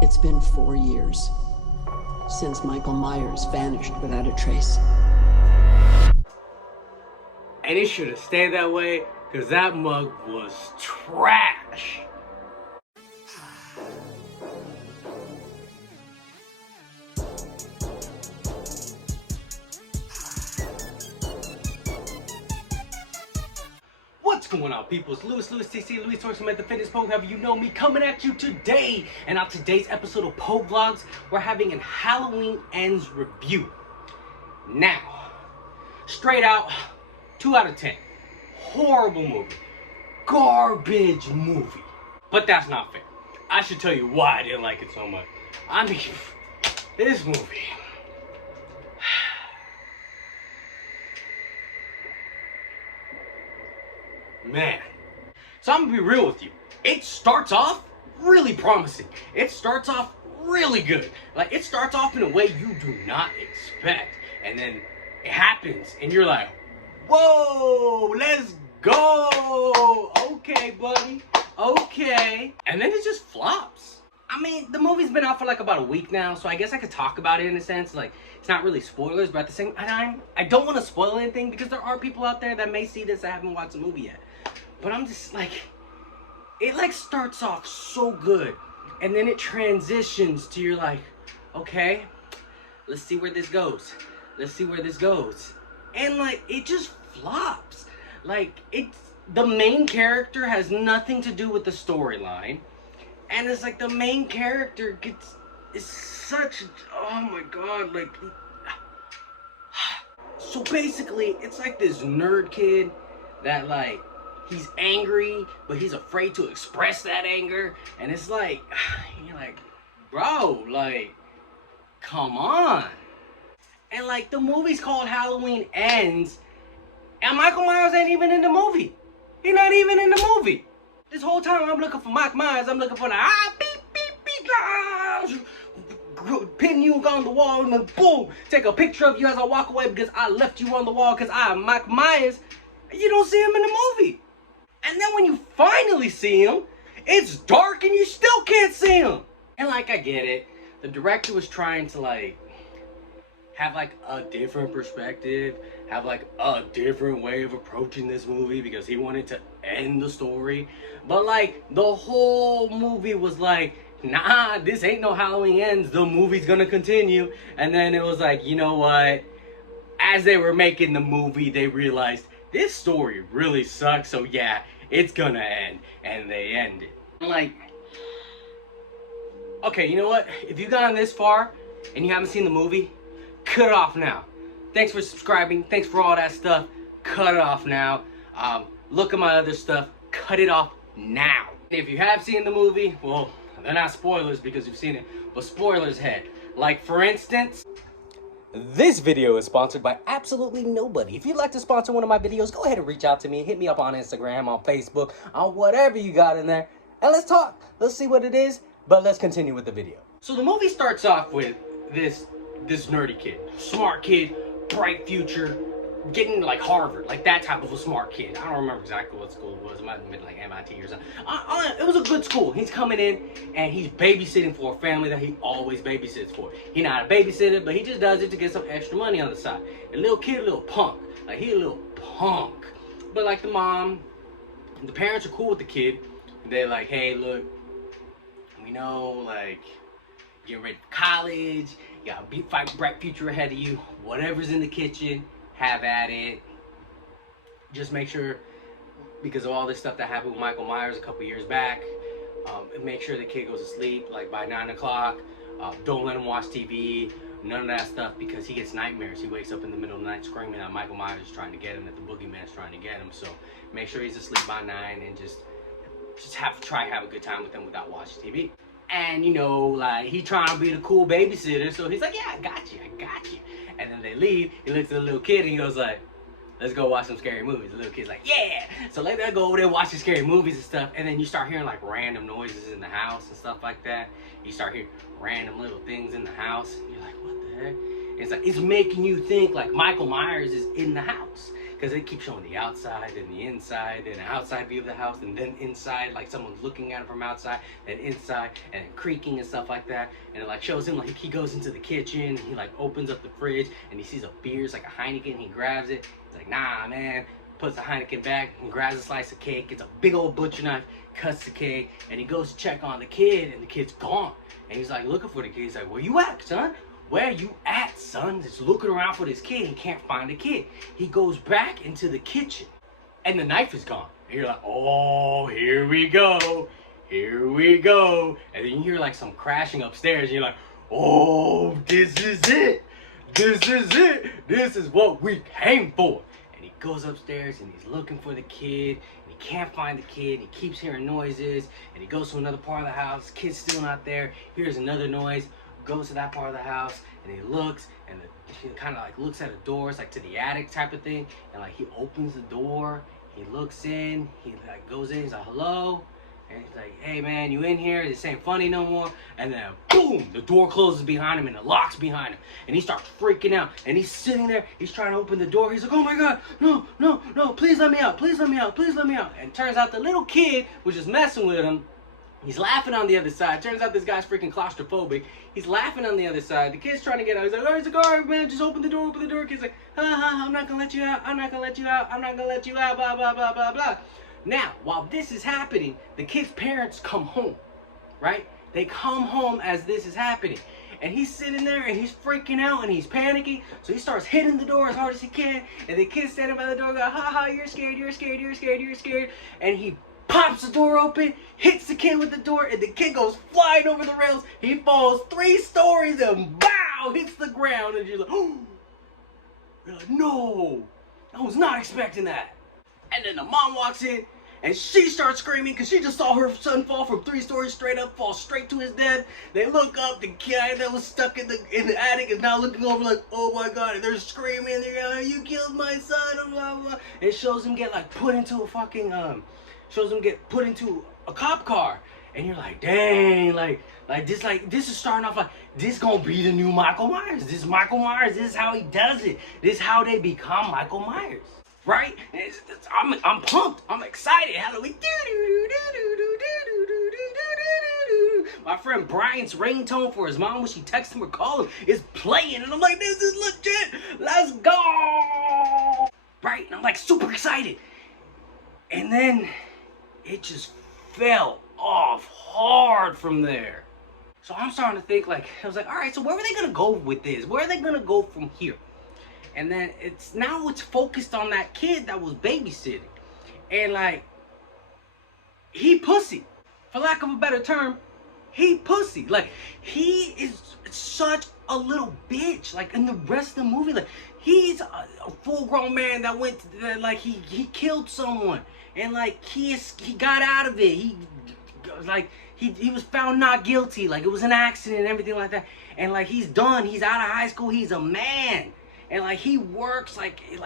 It's been 4 years since Michael Myers vanished without a trace. And it should have stayed that way, because that mug was trash. What's going on, people? It's Louis TC, Louis Torres from the Fitnesspog, however you know me, coming at you today. And on today's episode of POG Vlogs, we're having a Halloween Ends review. Now, straight out, 2 out of 10. Horrible movie. Garbage movie. But that's not fair. I should tell you why I didn't like it so much. I mean, this movie. Man. So I'm gonna be real with you. It starts off really promising. It starts off really good. Like, it starts off in a way you do not expect. And then it happens and you're like, whoa, let's go. Okay, buddy. Okay. And then it just flops. I mean, the movie's been out for like about a week now, so I guess I could talk about it in a sense. Like, it's not really spoilers, but at the same time, I don't want to spoil anything because there are people out there that may see this that haven't watched the movie yet. But I'm just like, it like starts off so good, and then it transitions to you're like, okay, let's see where this goes. Let's see where this goes. And like, it just flops. Like, the main character has nothing to do with the storyline. And it's like the main character is such, oh my god, like, so basically, it's like this nerd kid that like, he's angry, but he's afraid to express that anger. And it's like, you're like, bro, like, come on. And like, the movie's called Halloween Ends, and Michael Myers ain't even in the movie. He's not even in the movie. This whole time I'm looking for Mike Myers, I'm looking for the beep, beep, beep, pin you on the wall, and then boom, take a picture of you as I walk away because I left you on the wall because I am Mike Myers. You don't see him in the movie. And then when you finally see him, it's dark and you still can't see him. And like, I get it. The director was trying to like, have like a different perspective, have like a different way of approaching this movie because he wanted to end the story. But like, the whole movie was like, nah, this ain't no Halloween Ends, the movie's gonna continue. And then it was like, you know what, as they were making the movie, they realized this story really sucks, so yeah, it's gonna end. And they ended. Like, okay, you know what, if you've gotten this far and you haven't seen the movie, cut it off now. Thanks for subscribing. Thanks for all that stuff. Cut it off now. Look at my other stuff. Cut it off now. If you have seen the movie, well, they're not spoilers because you've seen it, but spoilers ahead. Like, for instance, this video is sponsored by absolutely nobody. If you'd like to sponsor one of my videos, go ahead and reach out to me. Hit me up on Instagram, on Facebook, on whatever you got in there, and let's talk. Let's see what it is, but let's continue with the video. So the movie starts off with this nerdy kid, smart kid, bright future, getting into like Harvard, like that type of a smart kid. I don't remember exactly what school it was. It might have been like MIT or something. It was a good school. He's coming in and he's babysitting for a family that he always babysits for. He's not a babysitter, but he just does it to get some extra money on the side. A little kid, a little punk. Like, he a little punk. But like, the mom, the parents are cool with the kid. They're like, hey, look, we know, like, you're ready for college, you got a big, bright future ahead of you. Whatever's in the kitchen, have at it. Just make sure, because of all this stuff that happened with Michael Myers a couple years back, make sure the kid goes to sleep like by 9 o'clock. Don't let him watch TV, none of that stuff, because he gets nightmares. He wakes up in the middle of the night screaming that Michael Myers is trying to get him, that the boogeyman is trying to get him. So make sure he's asleep by 9 and just try to have a good time with him without watching TV. And, you know, like, he trying to be the cool babysitter, so he's like, yeah, I got you. And then they leave, he looks at the little kid and he goes like, let's go watch some scary movies. The little kid's like, yeah! So like, they go over there watching scary movies and stuff, and then you start hearing like random noises in the house and stuff like that. You start hearing random little things in the house, and you're like, what the heck? And it's like, it's making you think like Michael Myers is in the house. because it keeps showing the outside and the inside and the outside view of the house, and then inside, like someone's looking at it from outside, and inside, and creaking and stuff like that. And it like shows him like he goes into the kitchen, and he like opens up the fridge, and he sees a beer, it's like a Heineken, he grabs it. He's like, nah, man. Puts the Heineken back and grabs a slice of cake, gets a big old butcher knife, cuts the cake, and he goes to check on the kid, and the kid's gone. And he's like looking for the kid. He's like, where you at, son? Where you at, son? Just looking around for this kid. He can't find the kid. He goes back into the kitchen, and the knife is gone. And you're like, oh, here we go. Here we go. And then you hear like some crashing upstairs, and you're like, oh, this is it. This is it. This is what we came for. And he goes upstairs and he's looking for the kid, and he can't find the kid, and he keeps hearing noises, and he goes to another part of the house, kid's still not there, hears another noise, goes to that part of the house, and he looks, and he kind of like looks at a door, it's like to the attic type of thing, and like he opens the door, he looks in, he like goes in, he's like, hello? And he's like, hey man, you in here? This ain't funny no more. And then boom, the door closes behind him and it locks behind him. And he starts freaking out. And he's sitting there, he's trying to open the door. He's like, oh my God, no, no, no, please let me out, please let me out, please let me out. And turns out the little kid was just messing with him. He's laughing on the other side. Turns out this guy's freaking claustrophobic. He's laughing on the other side. The kid's trying to get out. He's like, all right, man, just open the door, open the door. Kid's like, I'm not gonna let you out, I'm not gonna let you out, I'm not gonna let you out, blah, blah, blah, blah, blah. Now, while this is happening, the kid's parents come home, right? They come home as this is happening. And he's sitting there and he's freaking out and he's panicking. So he starts hitting the door as hard as he can. And the kid's standing by the door going, ha ha, you're scared, you're scared, you're scared, you're scared. And he pops the door open, hits the kid with the door, and the kid goes flying over the rails. He falls 3 stories and bow, hits the ground. And you're like, oh. You're like, no, I was not expecting that. And then the mom walks in, and she starts screaming because she just saw her son fall from 3 stories straight up, fall straight to his death. They look up, the guy that was stuck in the attic is now looking over like, oh my God, and they're screaming, they're yelling, you killed my son, blah, blah, blah. And it shows him get like put into a fucking, shows him get put into a cop car. And you're like, dang, like this is starting off like, this gonna be the new Michael Myers. This is Michael Myers, this is how he does it. This is how they become Michael Myers. Right? I'm pumped. I'm excited. Halloween. My friend Brian's ringtone for his mom when she texts him or calls him is playing. And I'm like, this is legit. Let's go. Right? And I'm like super excited. And then it just fell off hard from there. So I'm starting to think like, I was like, all right, so where are they going to go with this? Where are they going to go from here? And then it's focused on that kid that was babysitting. And like, he pussy. For lack of a better term, he pussy. Like, he is such a little bitch. Like, in the rest of the movie, like, he's a full-grown man that went, like, he killed someone. And like, he got out of it. He was found not guilty. Like, it was an accident and everything like that. And like, he's done. He's out of high school. He's a man. And like he works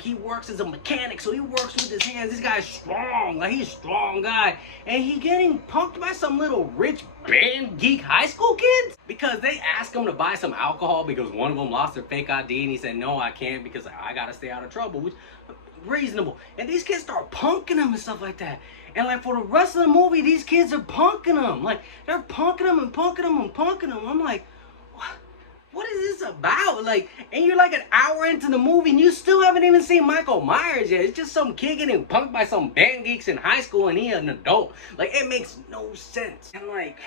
he works as a mechanic, so he works with his hands. This guy's strong, like he's a strong guy. And he getting punked by some little rich band geek high school kids because they asked him to buy some alcohol because one of them lost their fake ID and he said, no, I can't because I gotta stay out of trouble, which reasonable. And these kids start punking him and stuff like that. And like for the rest of the movie, these kids are punking him. Like they're punking him and punking him and punking him. I'm like, what is this about? Like, and you're like an hour into the movie and you still haven't even seen Michael Myers yet. It's just some kid getting punked by some band geeks in high school and he an adult. Like, it makes no sense. And like,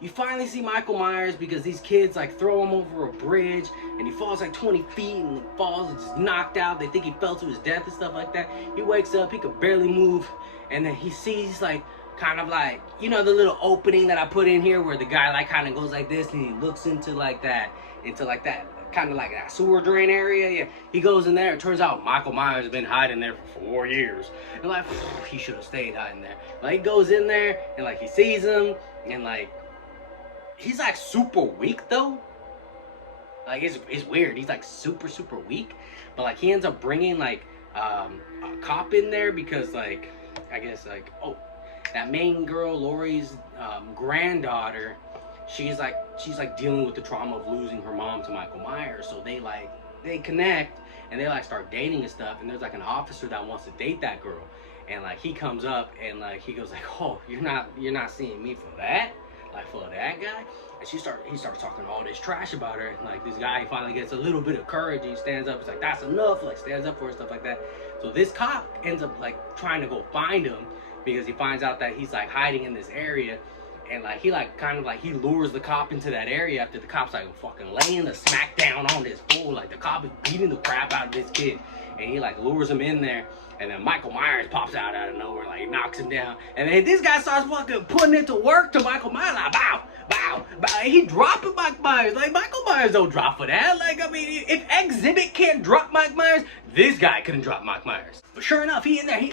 you finally see Michael Myers because these kids like throw him over a bridge and he falls like 20 feet and he falls and just knocked out. They think he fell to his death and stuff like that. He wakes up, he could barely move, and then he sees like, kind of like, you know, the little opening that I put in here where the guy like kind of goes like this and he looks into that kind of like that sewer drain area. Yeah, he goes in there. It turns out Michael Myers has been hiding there for 4 years. And like, he should have stayed hiding there. Like, he goes in there and like he sees him and like, he's like super weak though. Like, it's weird. He's like super weak. But like, he ends up bringing like a cop in there because like, I guess like, oh, that main girl, Laurie's granddaughter, she's like dealing with the trauma of losing her mom to Michael Myers. So they they connect, and they like start dating and stuff. And there's like an officer that wants to date that girl, and like he comes up and like he goes like, oh, you're not seeing me for that, like for that guy. And he starts talking all this trash about her. And like this guy finally gets a little bit of courage. And he stands up. He's like, that's enough. Like stands up for her, stuff like that. So this cop ends up like trying to go find him because he finds out that he's like hiding in this area. And like he like kind of like he lures the cop into that area after the cop's like fucking laying the smack down on this fool. Like the cop is beating the crap out of this kid. And he like lures him in there. And then Michael Myers pops out of nowhere, like knocks him down. And then this guy starts fucking putting it to work to Michael Myers, like bow, bow, bow. And he dropping Mike Myers. Like Michael Myers don't drop for that. Like I mean, if Exhibit can't drop Mike Myers, this guy couldn't drop Mike Myers. But sure enough, he in there, he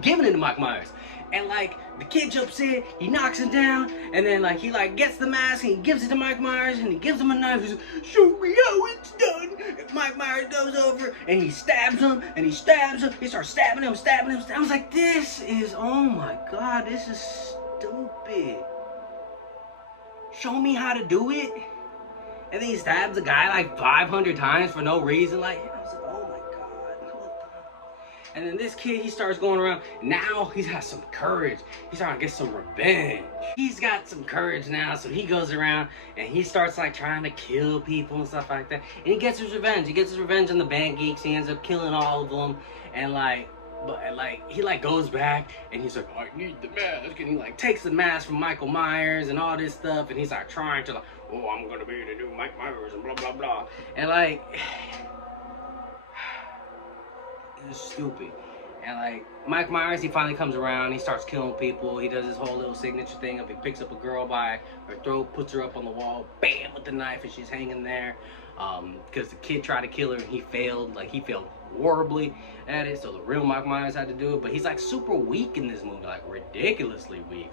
giving it to Mike Myers. And like the kid jumps in, he knocks him down, and then like he like gets the mask and he gives it to Mike Myers and he gives him a knife. He's like, show me how it's done. And Mike Myers goes over and he stabs him and he stabs him. He starts stabbing him. I was like, this is, oh my God, this is stupid. Show me how to do it. And then he stabs the guy like 500 times for no reason. Like, I was like, oh my God, what the? And then this kid, he starts going around. Now he's got some courage. He's trying to get some revenge. He's got some courage now, so he goes around and he starts like trying to kill people and stuff like that. And he gets his revenge. He gets his revenge on the band geeks. He ends up killing all of them. And like, but like he like goes back and he's like, I need the mask. And he like takes the mask from Michael Myers and all this stuff. And he's like trying to like, oh, I'm gonna be the new Mike Myers and blah blah blah. And like, it was stupid. And like Mike Myers, he finally comes around, he starts killing people. He does his whole little signature thing up. He picks up a girl by her throat, puts her up on the wall, bam, with the knife, and she's hanging there. Because the kid tried to kill her and he failed. Like he failed horribly at it. So the real Mike Myers had to do it. But he's like super weak in this movie, like ridiculously weak.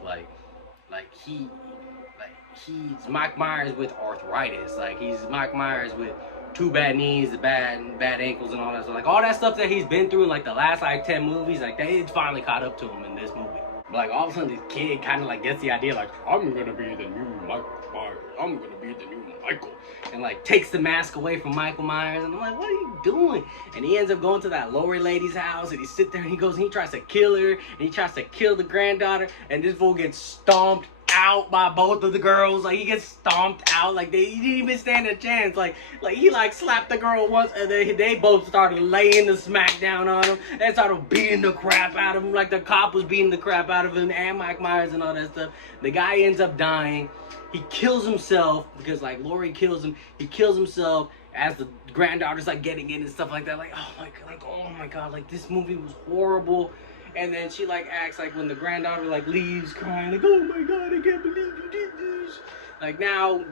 He's Mike Myers with arthritis. Like he's Mike Myers with 2 bad knees, bad ankles, and all that. So like all that stuff that he's been through in like the last like 10 movies, like they finally caught up to him in this movie. But like all of a sudden, this kid kind of like gets the idea, like I'm gonna be the new Michael Myers. I'm gonna be the new Michael, and like takes the mask away from Michael Myers. And I'm like, what are you doing? And he ends up going to that lower lady's house, and he sits there and he goes and he tries to kill her, and he tries to kill the granddaughter, and this fool gets stomped out by both of the girls. Like he gets stomped out. Like he didn't even stand a chance. Like he like slapped the girl once, and they both started laying the smack down on him and started beating the crap out of him. Like the cop was beating the crap out of him and Mike Myers and all that stuff. The guy ends up dying. He kills himself because like Laurie kills him. He kills himself as the granddaughter's like getting in and stuff like that. Like oh my god, like this movie was horrible. And then she like acts like when the granddaughter like leaves crying, like, oh my god, I can't believe you did this. Like now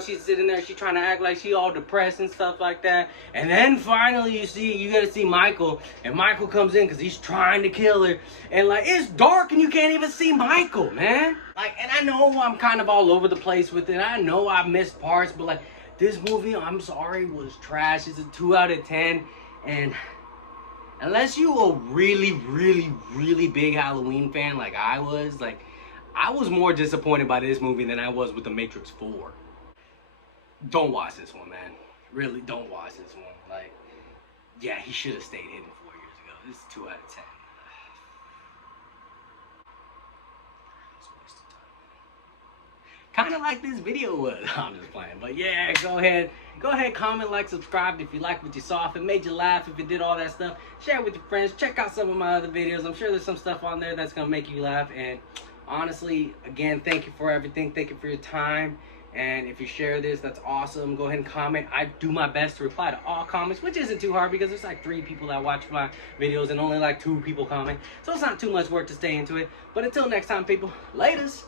she's sitting there, she's trying to act like she all depressed and stuff like that. And then finally you get to see Michael, and Michael comes in because he's trying to kill her. And like it's dark and you can't even see Michael, man. Like, and I know I'm kind of all over the place with it. I know I missed parts, but like this movie, I'm sorry, was trash. It's a 2 out of 10. And unless you a really, really, really big Halloween fan like I was more disappointed by this movie than I was with The Matrix 4. Don't watch this one, man. Really, don't watch this one. Like, yeah, he should have stayed hidden 4 years ago. This is 2 out of 10. It's a waste of time, man. Kind of like this video was. I'm just playing. But yeah, go ahead, comment, like, subscribe if you liked what you saw. If it made you laugh, if it did all that stuff, share it with your friends. Check out some of my other videos. I'm sure there's some stuff on there that's going to make you laugh. And honestly, again, thank you for everything. Thank you for your time. And if you share this, that's awesome. Go ahead and comment. I do my best to reply to all comments, which isn't too hard because there's like 3 people that watch my videos and only like 2 people comment. So it's not too much work to stay into it. But until next time, people, laters.